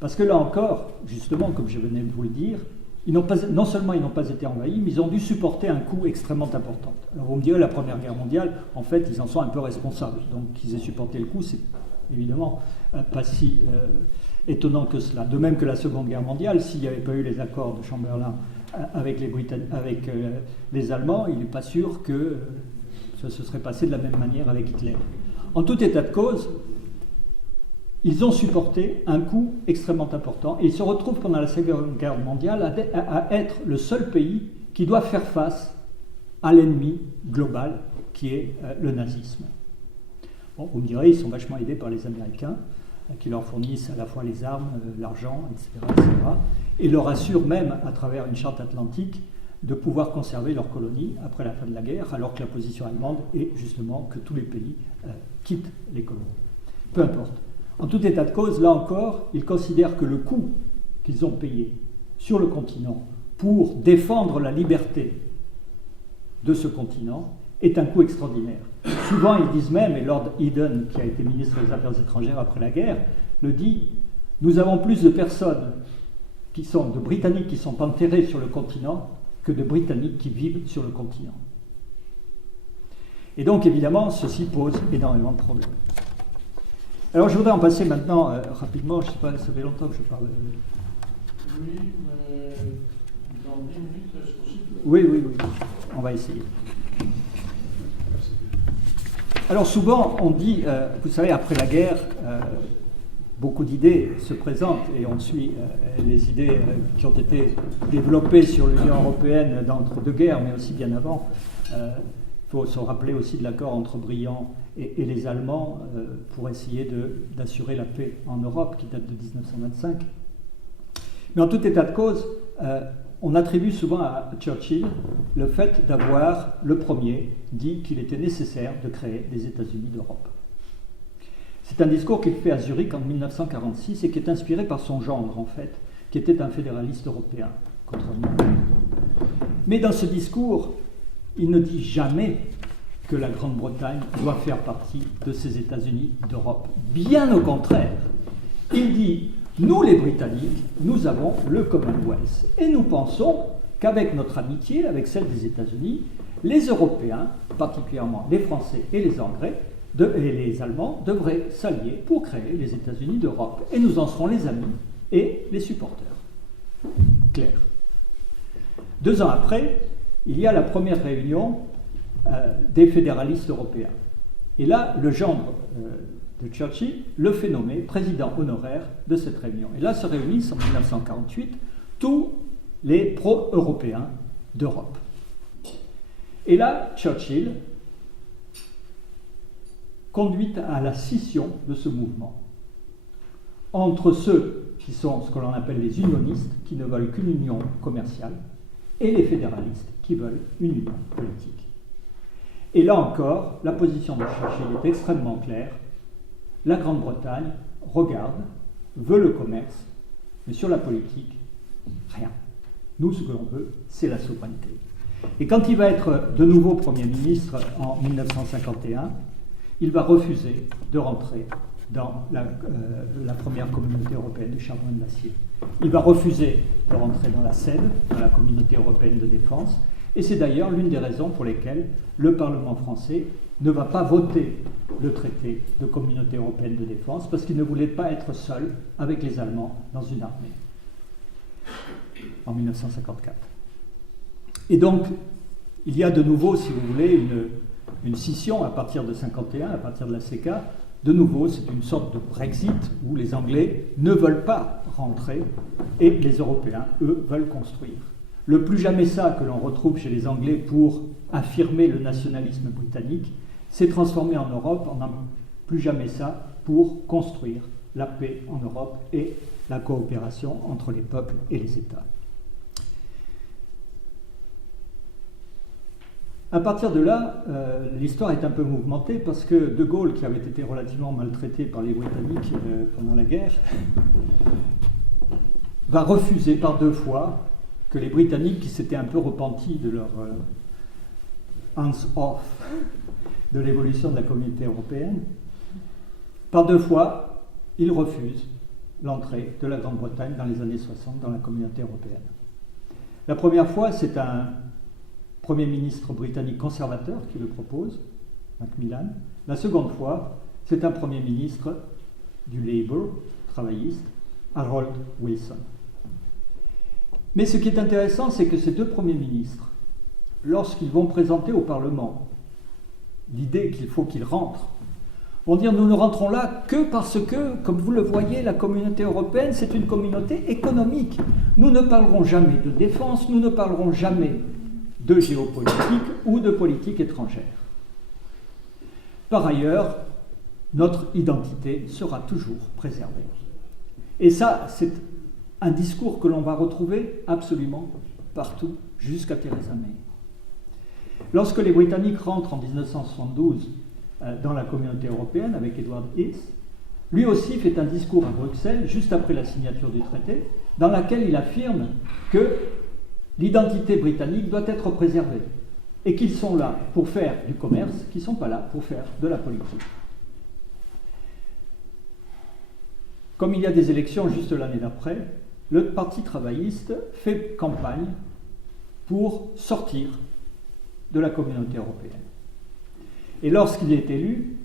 Parce que là encore, justement, comme je venais de vous le dire, non seulement ils n'ont pas été envahis, mais ils ont dû supporter un coût extrêmement important. Alors vous me direz, la Première Guerre mondiale, en fait, ils en sont un peu responsables. Donc qu'ils aient supporté le coût, c'est évidemment pas si étonnant que cela. De même que la Seconde Guerre mondiale, s'il n'y avait pas eu les accords de Chamberlain avec les Allemands, il n'est pas sûr que ça se serait passé de la même manière avec Hitler. En tout état de cause, ils ont supporté un coût extrêmement important et ils se retrouvent pendant la Seconde Guerre mondiale à être le seul pays qui doit faire face à l'ennemi global qui est le nazisme. Bon, vous me direz, ils sont vachement aidés par les Américains qui leur fournissent à la fois les armes, l'argent, etc., et leur assurent même, à travers une charte atlantique, de pouvoir conserver leurs colonies après la fin de la guerre, alors que la position allemande est justement que tous les pays quittent les colonies. Peu importe. En tout état de cause, là encore, ils considèrent que le coût qu'ils ont payé sur le continent pour défendre la liberté de ce continent est un coût extraordinaire. Souvent, ils disent même, et Lord Eden, qui a été ministre des Affaires étrangères après la guerre, le dit, nous avons plus de personnes de Britanniques qui sont enterrés sur le continent que de Britanniques qui vivent sur le continent. Et donc, évidemment, ceci pose énormément de problèmes. Alors, je voudrais en passer maintenant rapidement, je ne sais pas, ça fait longtemps que je parle. Oui, mais dans 10 minutes, est-ce possible? Oui, on va essayer. Alors, souvent, on dit, vous savez, après la guerre, beaucoup d'idées se présentent et on suit les idées qui ont été développées sur l'Union européenne d'entre-deux-guerres, mais aussi bien avant. Il faut se rappeler aussi de l'accord entre Briand et les Allemands pour essayer d'assurer la paix en Europe, qui date de 1925. Mais en tout état de cause, on attribue souvent à Churchill le fait d'avoir, le premier, dit qu'il était nécessaire de créer les États-Unis d'Europe. C'est un discours qu'il fait à Zurich en 1946 et qui est inspiré par son gendre, en fait, qui était un fédéraliste européen, contrairement à lui. Mais dans ce discours, il ne dit jamais que la Grande-Bretagne doit faire partie de ces États-Unis d'Europe. Bien au contraire, il dit, nous les Britanniques, nous avons le Commonwealth et nous pensons qu'avec notre amitié, avec celle des États-Unis, les Européens, particulièrement les Français et les Anglais, et les Allemands devraient s'allier pour créer les États-Unis d'Europe. Et nous en serons les amis et les supporters. Clair. 2 ans après, il y a la première réunion des fédéralistes européens. Et là, le gendre de Churchill le fait nommer président honoraire de cette réunion. Et là se réunissent en 1948 tous les pro-européens d'Europe. Et là, Churchill conduit à la scission de ce mouvement entre ceux qui sont ce que l'on appelle les unionistes, qui ne veulent qu'une union commerciale, et les fédéralistes, qui veulent une union politique. Et là encore, la position de Churchill est extrêmement claire. La Grande-Bretagne regarde, veut le commerce, mais sur la politique, rien. Nous, ce que l'on veut, c'est la souveraineté. Et quand il va être de nouveau Premier ministre en 1951, il va refuser de rentrer dans la première communauté européenne du charbon et de l'acier. Il va refuser de rentrer dans la CED, dans la communauté européenne de défense, et c'est d'ailleurs l'une des raisons pour lesquelles le Parlement français ne va pas voter le traité de communauté européenne de défense, parce qu'il ne voulait pas être seul avec les Allemands dans une armée, en 1954. Et donc, il y a de nouveau, si vous voulez, une scission à partir de 1951, à partir de la CECA. De nouveau, c'est une sorte de Brexit où les Anglais ne veulent pas rentrer et les Européens, eux, veulent construire. Le plus jamais ça que l'on retrouve chez les Anglais pour affirmer le nationalisme britannique s'est transformé en Europe en un plus jamais ça pour construire la paix en Europe et la coopération entre les peuples et les États. À partir de là, l'histoire est un peu mouvementée parce que De Gaulle, qui avait été relativement maltraité par les Britanniques pendant la guerre, va refuser par 2 fois que les Britanniques, qui s'étaient un peu repentis de leur hands-off de l'évolution de la communauté européenne, par 2 fois, ils refusent l'entrée de la Grande-Bretagne dans les années 60 dans la communauté européenne. La première fois, c'est un Premier ministre britannique conservateur qui le propose, Macmillan. La seconde fois, c'est un Premier ministre du Labour, travailliste, Harold Wilson. Mais ce qui est intéressant, c'est que ces 2 premiers ministres, lorsqu'ils vont présenter au Parlement l'idée qu'il faut qu'ils rentrent, vont dire « nous ne rentrons là que parce que, comme vous le voyez, la communauté européenne, c'est une communauté économique. Nous ne parlerons jamais de défense, nous ne parlerons jamais de géopolitique ou de politique étrangère. Par ailleurs, notre identité sera toujours préservée. » Et ça, c'est un discours que l'on va retrouver absolument partout, jusqu'à Theresa May. Lorsque les Britanniques rentrent en 1972 dans la communauté européenne avec Edward Heath, lui aussi fait un discours à Bruxelles, juste après la signature du traité, dans lequel il affirme que l'identité britannique doit être préservée et qu'ils sont là pour faire du commerce, qu'ils ne sont pas là pour faire de la politique. Comme il y a des élections juste l'année d'après, le Parti travailliste fait campagne pour sortir de la communauté européenne. Et lorsqu'il est élu,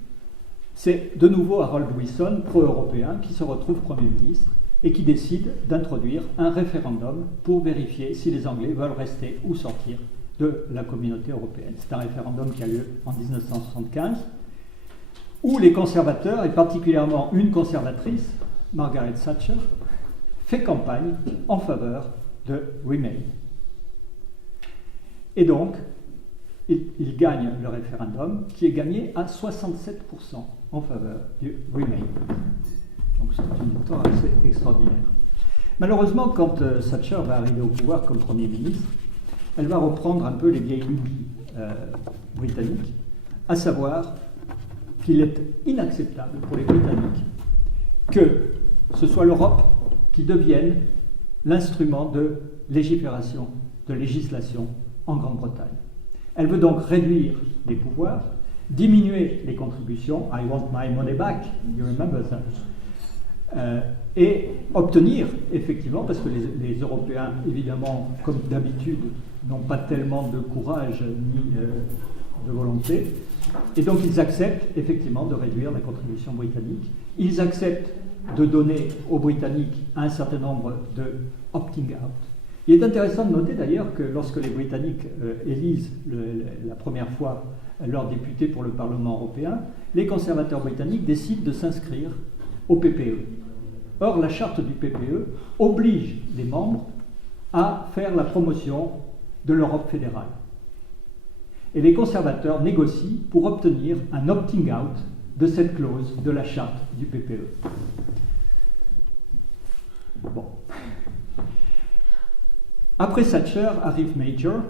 c'est de nouveau Harold Wilson, pro-européen, qui se retrouve Premier ministre et qui décide d'introduire un référendum pour vérifier si les Anglais veulent rester ou sortir de la communauté européenne. C'est un référendum qui a lieu en 1975, où les conservateurs, et particulièrement une conservatrice, Margaret Thatcher, fait campagne en faveur de Remain. Et donc, il gagne le référendum, qui est gagné à 67% en faveur du Remain. Donc c'est une victoire assez extraordinaire. Malheureusement, quand Thatcher va arriver au pouvoir comme Premier ministre, elle va reprendre un peu les vieilles lubies britanniques, à savoir qu'il est inacceptable pour les Britanniques que ce soit l'Europe qui devienne l'instrument de légifération, de législation en Grande-Bretagne. Elle veut donc réduire les pouvoirs, diminuer les contributions, I want my money back, you remember that, et obtenir, effectivement, parce que les Européens, évidemment, comme d'habitude, n'ont pas tellement de courage ni de volonté, et donc ils acceptent, effectivement, de réduire la contribution britannique. Ils acceptent de donner aux Britanniques un certain nombre de opting out. Il est intéressant de noter d'ailleurs que lorsque les Britanniques élisent la première fois leurs députés pour le Parlement européen, les conservateurs britanniques décident de s'inscrire au PPE. Or, la charte du PPE oblige les membres à faire la promotion de l'Europe fédérale. Et les conservateurs négocient pour obtenir un opting out de cette clause de la charte du PPE. Bon. Après Thatcher arrive Major.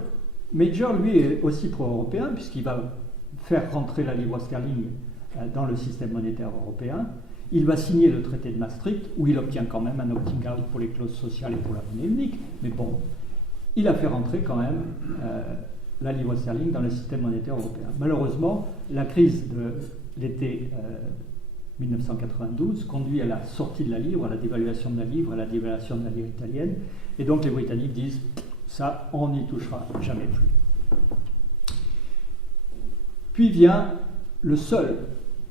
Major, lui, est aussi pro-européen, puisqu'il va faire rentrer la livre sterling dans le système monétaire européen. Il va signer le traité de Maastricht, où il obtient quand même un opting out pour les clauses sociales et pour la monnaie unique. Mais bon, il a fait rentrer quand même la livre sterling dans le système monétaire européen. Malheureusement, la crise de l'été 1992 conduit à la sortie de la livre, à la dévaluation de la livre, à la dévaluation de la livre italienne. Et donc les Britanniques disent, ça, on n'y touchera jamais plus. Puis vient le seul,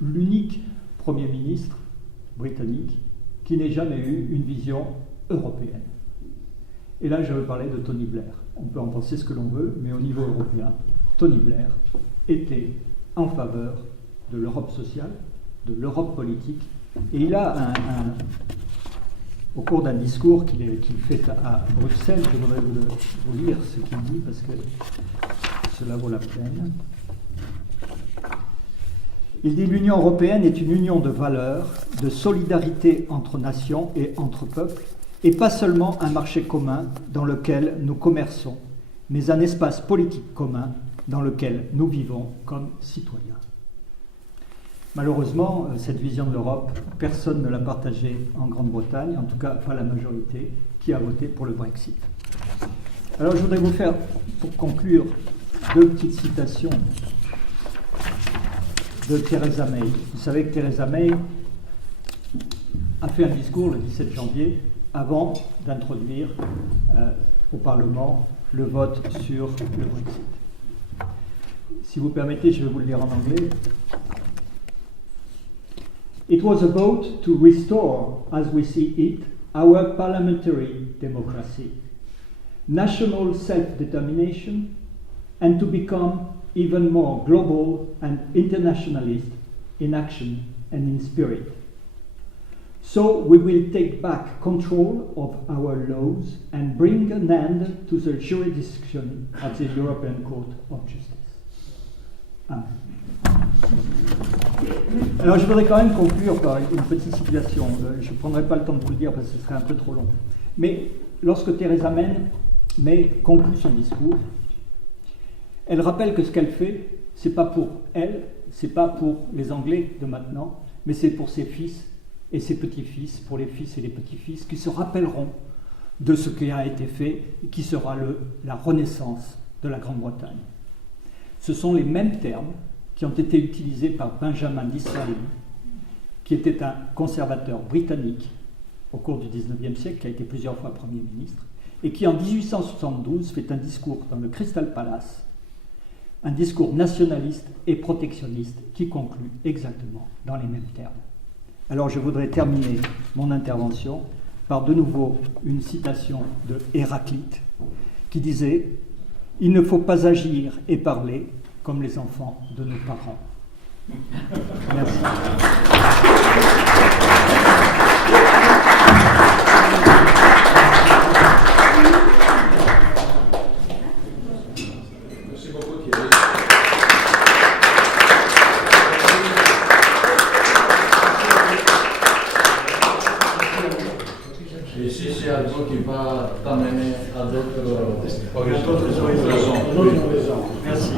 l'unique Premier ministre britannique qui n'ait jamais eu une vision européenne. Et là, je veux parler de Tony Blair. On peut en penser ce que l'on veut, mais au niveau européen, Tony Blair était en faveur de l'Europe sociale, de l'Europe politique, et il a au cours d'un discours qu'il fait à Bruxelles, je voudrais vous lire ce qu'il dit, parce que cela vaut la peine. Il dit « L'Union européenne est une union de valeurs, de solidarité entre nations et entre peuples, et pas seulement un marché commun dans lequel nous commerçons, mais un espace politique commun dans lequel nous vivons comme citoyens. » Malheureusement, cette vision de l'Europe, personne ne l'a partagée en Grande-Bretagne, en tout cas pas la majorité, qui a voté pour le Brexit. Alors je voudrais vous faire, pour conclure, deux petites citations de Theresa May. Vous savez que Theresa May a fait un discours le 17 janvier avant d'introduire au Parlement le vote sur le Brexit. Si vous permettez, je vais vous le lire en anglais. It was a vote to restore, as we see it, our parliamentary democracy, national self-determination, and to become even more global and internationalist in action and in spirit. So we will take back control of our laws and bring an end to the jurisdiction of the European Court of Justice. Amen. Alors je voudrais quand même conclure par une petite situation. Je ne prendrai pas le temps de vous le dire parce que ce serait un peu trop long. Mais lorsque Theresa May conclut son discours, elle rappelle que ce qu'elle fait, c'est pas pour elle, c'est pas pour les Anglais de maintenant, mais c'est pour ses fils et ses petits-fils, pour les fils et les petits-fils, qui se rappelleront de ce qui a été fait et qui sera la renaissance de la Grande-Bretagne. Ce sont les mêmes termes qui ont été utilisés par Benjamin Disraeli, qui était un conservateur britannique au cours du XIXe siècle, qui a été plusieurs fois Premier ministre, et qui en 1872 fait un discours dans le Crystal Palace, un discours nationaliste et protectionniste qui conclut exactement dans les mêmes termes. Alors je voudrais terminer mon intervention par de nouveau une citation de Héraclite qui disait « Il ne faut pas agir et parler comme les enfants de nos parents. » Merci. Merci beaucoup Thierry. Et si c'est algo qui va t'amener à d'autres horizons. Merci.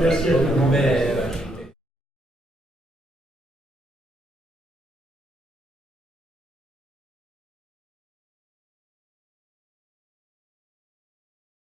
Merci à vous. Mais